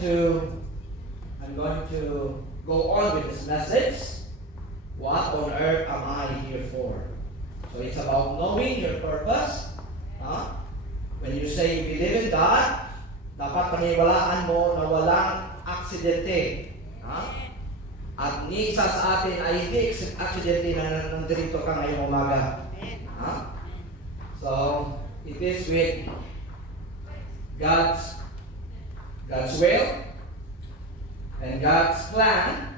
to go on with this message. What on earth am I here for? So it's about knowing your purpose. When you say you believe in God, dapat paniwalaan mo na walang aksidente. At ni isa sa atin ay hindi aksidente na nandito ka ngayong umaga. So, it is with God's will and God's plan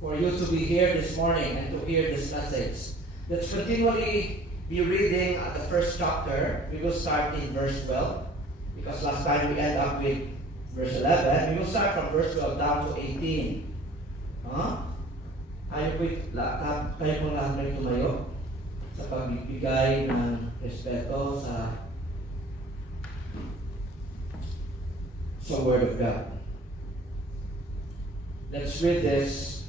for you to be here this morning and to hear this message. Let's continually be reading at the first chapter. We will start in verse 12 because last time we end up with verse 11. We will start from verse 12 down to 18. Kayo po lahat may tumayo sa pagbibigay ng respeto sa Word of God. Let's read this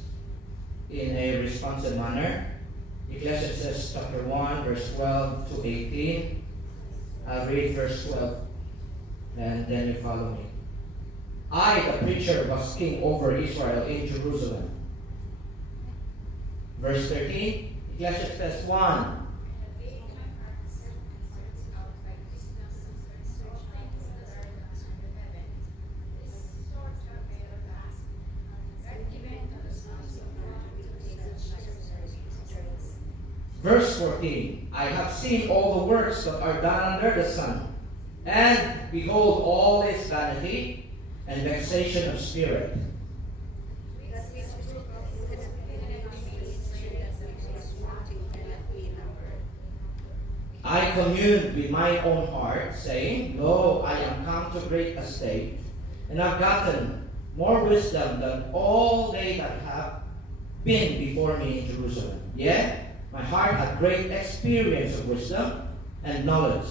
in a responsive manner. Ecclesiastes chapter 1, verse 12 to 18. I'll read verse 12 and then you follow me. I, the preacher, was king over Israel in Jerusalem. Verse 13, Ecclesiastes 1. Verse 14, I have seen all the works that are done under the sun, and behold, all is vanity and vexation of spirit. I communed with my own heart, saying, Lo, I am come to great estate, and have gotten more wisdom than all they that have been before me in Jerusalem. Yet my heart had great experience of wisdom and knowledge.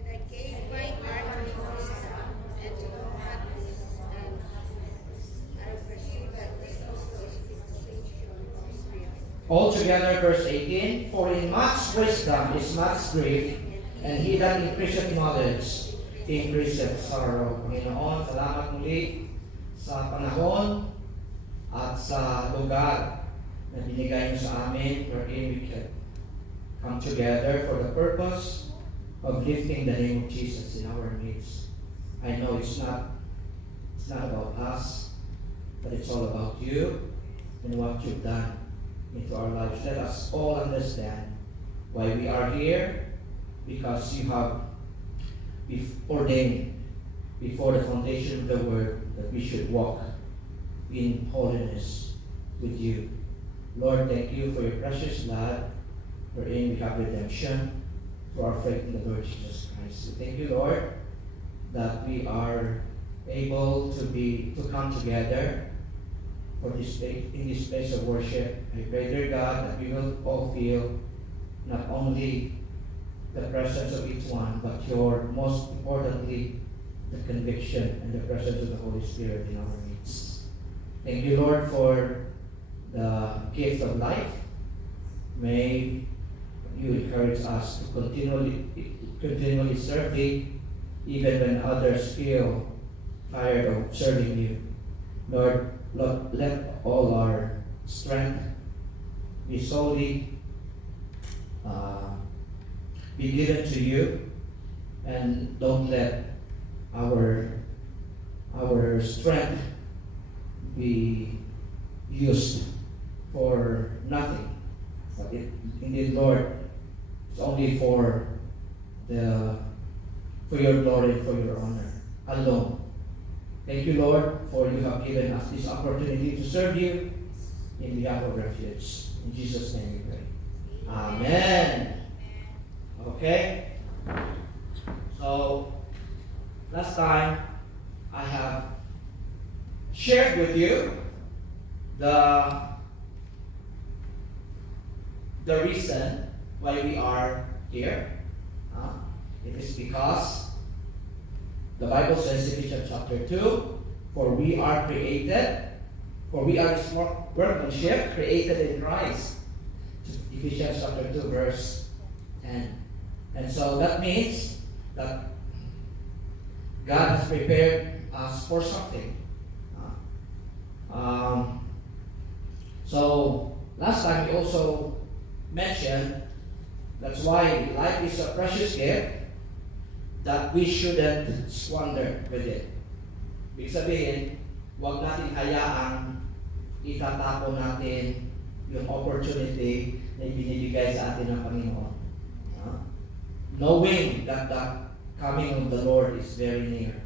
And I gave my heart to wisdom, and to know not wisdom. I perceive that this also is distinction of spirit. Altogether, verse 18, for in much wisdom is much grief, and he that increaseth knowledge increaseth sorrow. Panginoon, salamat muli sa panahon at sa lugar na binigay mo sa amin wherein we can come together for the purpose of lifting the name of Jesus in our midst. I know it's not about us, but it's all about you and what you've done into our lives. Let us all understand why we are here, because you have ordained before the foundation of the Word that we should walk in holiness with you. Lord, thank you for your precious blood, wherein we have redemption through our faith in the Lord Jesus Christ. Thank you, Lord, that we are able to come together for this day, in this place of worship. I pray, dear God, that we will all feel not only the presence of each one, but most importantly, the conviction and the presence of the Holy Spirit in our midst. Thank you, Lord, for the gift of life. May you encourage us to continually serve thee, even when others feel tired of serving you. Lord, let all our strength be solely be given to you, and don't let our strength be used for nothing. But indeed, Lord, it's only for your glory and for your honor alone. Thank you, Lord, for you have given us this opportunity to serve you in behalf of Refuge. In Jesus' name we pray. Amen. Okay? So, last time I have shared with you the reason why we are here. It is because the Bible says in Ephesians chapter 2, for we are His workmanship, created in Christ. Ephesians chapter 2, verse 10. And so that means that God has prepared us for something. So last time we also mentioned that's why life is a precious gift that we shouldn't squander with it. Ibig sabihin, huwag natin hayaang itatapon natin yung opportunity na ibinibigay sa atin ng Panginoon. Knowing that the coming of the Lord is very near.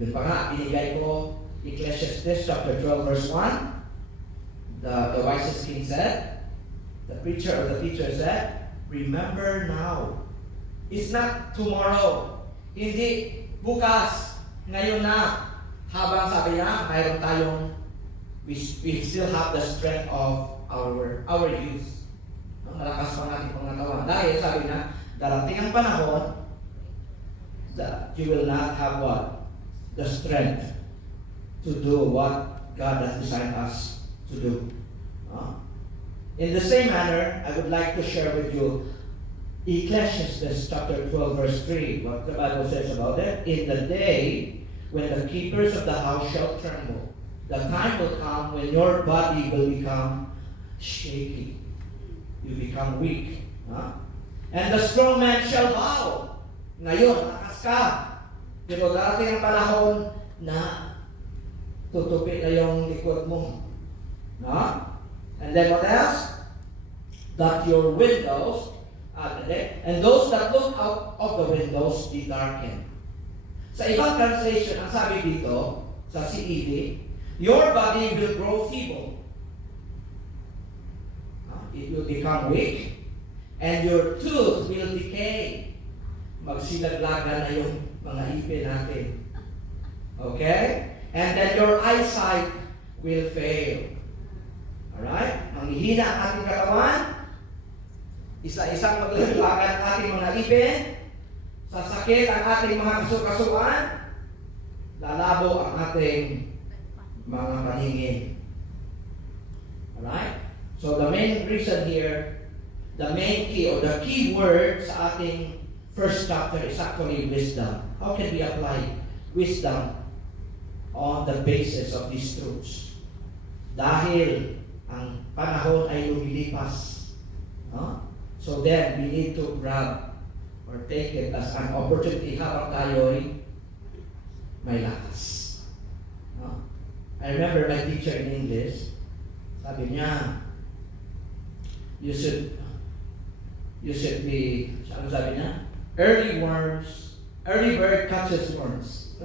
Yun pa nga, binigay ko Ecclesiastes chapter 12 verse 1. The wisest king said, the preacher or the teacher said, remember now. It's not tomorrow. Hindi bukas. Ngayon na. Habang sabi na, mayroon tayong, we still have the strength of our youth. Malakas pa natin pangatawan. Dahil sabi na, darating ang panahon that you will not have what? The strength to do what God has designed us to do. In the same manner, I would like to share with you Ecclesiastes chapter 12 verse 3, what the Bible says about it. In the day when the keepers of the house shall tremble, the time will come when your body will become shaky. You become weak. And the strong man shall bow. Ngayon, lakas ka. Pero darating ang panahon na tutupi na yung likod mo. And then what else? That your windows, and those that look out of the windows be darkened. Sa ibang translation, ang sabi dito, sa CEV, your body will grow feeble. It will become weak. And your tooth will decay. Magsilaglagan na yung mga ipin natin. Okay? And then your eyesight will fail. Alright? Manghihina ang ating katawan. Isa-isang maglaglagan ang ating mga ipin. Sasakit ang ating mga kasukasuan. Lalabo ang ating mga paningin. Alright? So the main reason here, the main key or the key word sa ating first chapter is actually wisdom. How can we apply wisdom on the basis of these truths? Dahil ang panahon ay lumilipas. So then, we need to grab or take it as an opportunity habang tayo'y may lakas. I remember my teacher in English, sabi niya, you should be, ano sabi niya? Early bird catches worms.